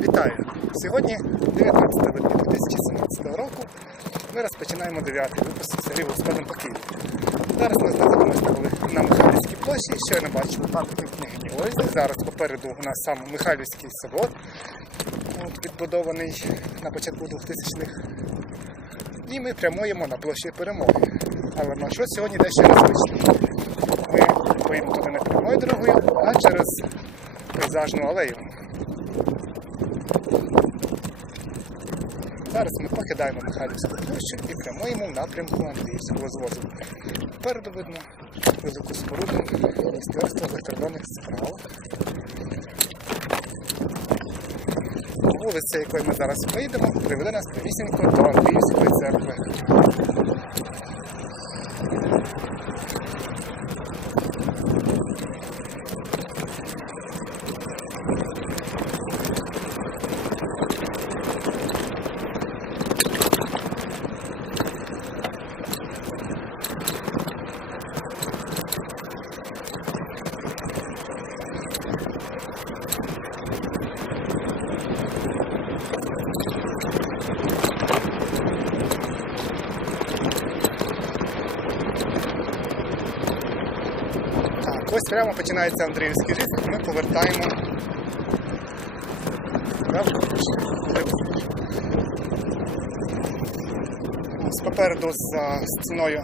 Вітаю! Сьогодні 19 липня 2017 року. Ми розпочинаємо 9 випуск селі Господом по Києві. Зараз ми знаходимося на Михайлівській площі. Щойно бачили пам'ятник книги Ользи. Зараз попереду у нас сам Михайлівський собор, відбудований на початку 2000-х. І ми прямуємо на площі перемоги. Але маршрут сьогодні дещо незвичний. Ми поїмо туди не прямою дорогою, а через пейзажну алею. Зараз ми покидаємо Михайлівську площу і прямуємо в напрямку Андріївського звозу. Попереду видно велику споруду Міністерства закордонних справ. Вулиця, якою ми зараз виїдемо, приведе нас прямісінько до Андріївської церкви. Ось прямо починається Андріївський ріст, ми повертаємо. Ось попереду за стіною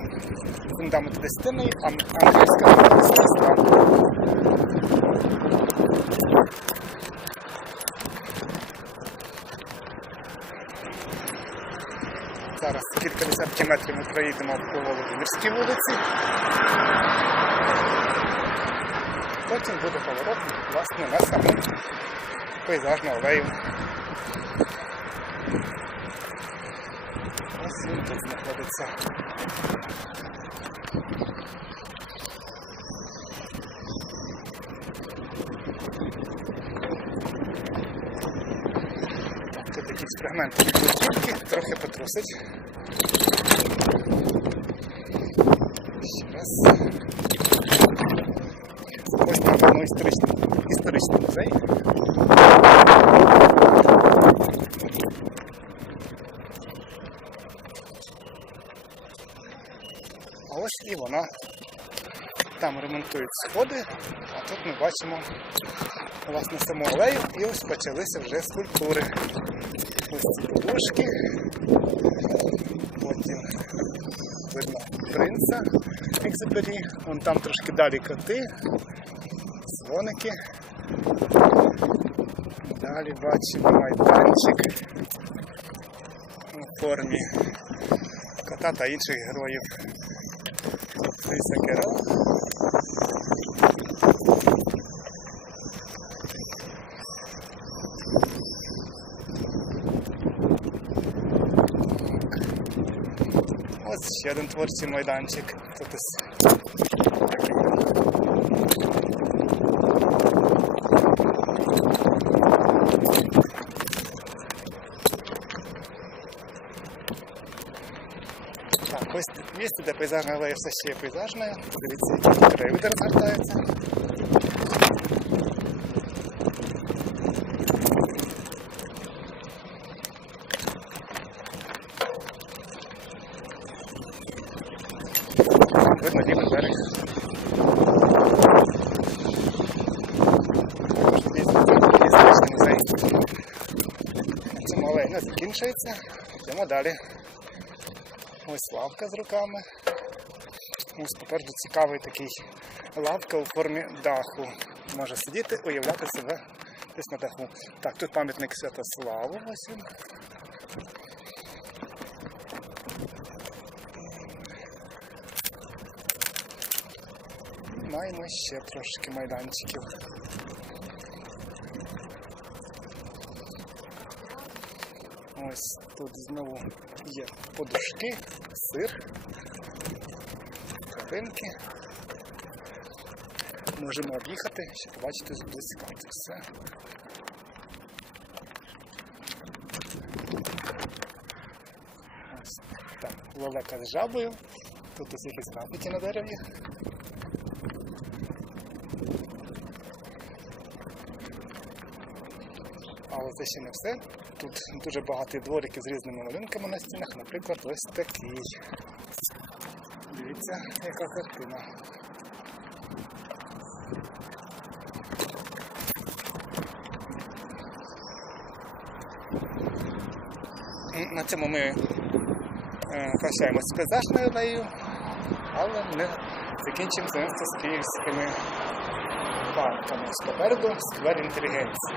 фундаменту десятини, а Андріївська стара. Зараз кілька десятків метрів ми проїдемо по Володимирській вулиці. Потім буде поворот власне на саму пейзажну алею. Ось він тут знаходиться. Тут якісь фрагменти трохи потрусить. Ще раз. Воно історичний, музей. А ось і вона. Там ремонтують сходи, а тут ми бачимо власне саму алею і ось почалися вже скульптури. Ось ці подушки. Потім видно принца екземплярі. Вон там трошки далі коти, слоники. Далі бачимо майданчик у формі кота та інших героїв. Криса Керол. Ось ще один творчий майданчик. Тут ось Так, ось місце, де пейзажна алея все ще є пейзажною. Дивіться, які краєвиди розгортаються. Видно лівий берег. Цьому алея не закінчується. Йдемо далі. Ось лавка з руками. Ось попереду цікавий такий лавка у формі даху. Може сидіти, уявляти себе десь на даху. Так, тут пам'ятник Святославу. Ось він. Маємо ще трошки майданчиків. Ось тут знову є подушки, сир, картинки. Можемо об'їхати, щоб побачити зблизька це все. Ось там лелека з жабою. Тут ось якісь графіті на дереві. Але це ще не все. Тут дуже багато двориків з різними малюнками на стінах, наприклад, ось такий. Дивіться, яка картина. На цьому ми е, прощаємося з пейзажною алеєю, але не закінчимо знайомство з київськими парками. Ось Попереду сквер інтелігенції.